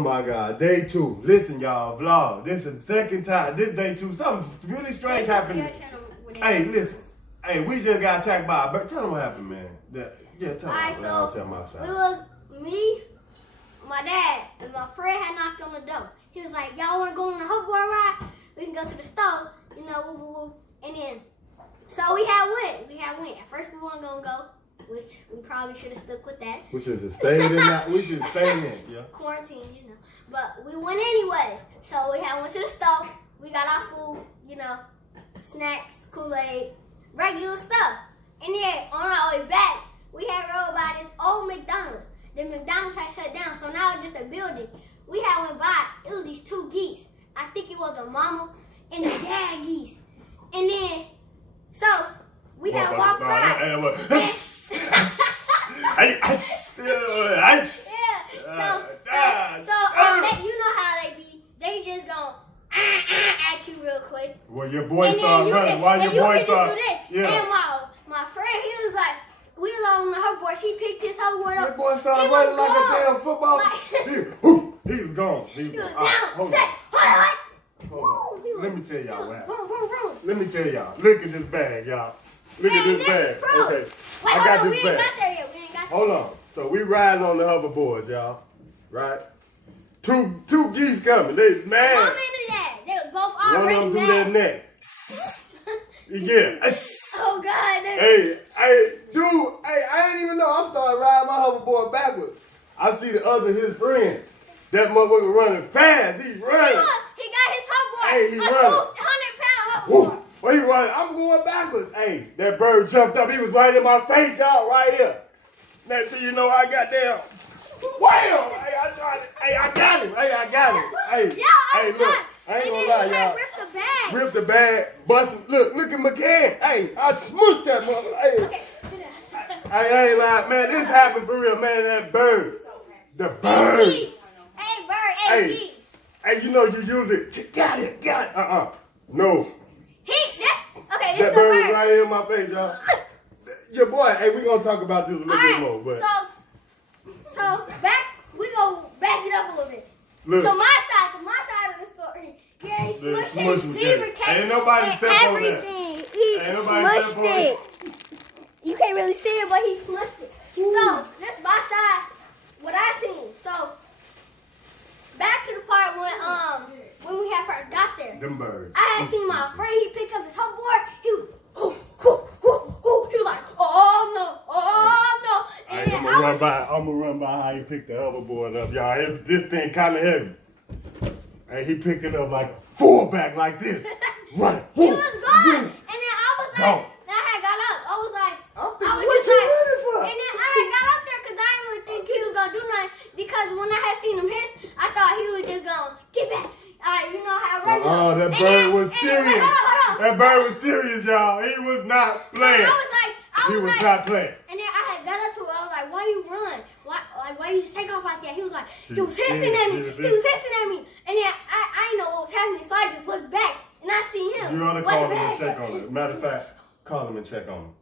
my God, day 2. Listen, y'all, vlog. This is the second time. This day 2. Something really strange happened. Hey, listen. Hey, we just got attacked by a bird. Tell them what happened, man. Yeah, tell them. I'll tell my side. It was me, my dad, and my friend had knocked on the door. He was like, y'all want to go on a hoverboard ride? We can go to the stove, you know, woo, woo, woo. And then, so we had went. At first we weren't going to go, which we probably should have stuck with that. We should have stayed in that. We should have stayed in, yeah. Quarantine, you know. But we went anyways. So we went to the stove. We got our food, you know, snacks, Kool-Aid, regular stuff. And then on our way back, we had rode by this old McDonald's. The McDonald's had shut down, so now it's just a building. We had went by, it was these 2 geese. I think it was a mama and a dad geese. And then, so, we had walked by. Yeah, you know how they be. They just gon' at you real quick. Well, your boy started running. Why your boy started? Yeah. And my friend, he was like, we was all on the hoverboards. He picked his hoverboard up. That boy started running like a damn football. He was gone. He was down. Hold on. Let me tell y'all what happened. Let me tell y'all. Look at this bag, y'all. Look at this bag. Okay. Wait, I got this bag. We ain't got there yet. We ain't got there. Hold on. So we riding on the hoverboards, y'all. Right? Two geese coming. They mad. One minute that. They was both already one of them mad. do their neck. Yeah. Oh God. Hey, dude. Hey, I didn't even know. I started riding my hoverboard backwards. I see the other his friend. That motherfucker running fast. He running. He got his hoverboard. Hey, he a running. 200-pound hoverboard. Well, he running. I'm going backwards. Hey, that bird jumped up. He was right in my face, y'all, right here. Next thing you know, I got down. Wham! Hey, I got him. Hey, hey, look. I ain't gonna lie, y'all. Ripped the bag. Busting. Look at McCann. Hey, I smushed that motherfucker. Hey. Okay. I ain't lying, man. This happened for real, man. That bird. The bird. Hey, bird. Geese. Hey, you know you use it. Got it. No. This that bird is right here in my face, y'all. Your boy, hey, we gonna talk about this a little bit more, but so we gonna back it up a little bit. Look. To my side of the story. Yeah, he smushed his zebra cake. Ain't nobody step on that. He smushed it. You can't really see it, but he smushed it. Ooh. So that's my side. What I seen. So back to the part when we had first got there. Them birds. I had seen my friend. He picked up his hoverboard. He was he was like, oh no. And I'm gonna run by how he picked the hoverboard up, y'all. This thing kind of heavy. And he picked it up like fullback like this. Right. He was gone. And then I was like, I had got up. I was like, what you ready for? And then I had got up there because I didn't really think he was gonna do nothing. Because when I had seen him hiss, I thought he was just gonna get back. You know how regular. That bird was serious. Hold on. That bird was serious, y'all. He was not playing. He was not playing. And then I had got up to it. I was like, why you run? Why you just take off like that? He was like, he was hissing at me. And then I didn't know what was happening, so I just looked back and I see him. You ought to call him and check on him. Matter of fact, call him and check on him.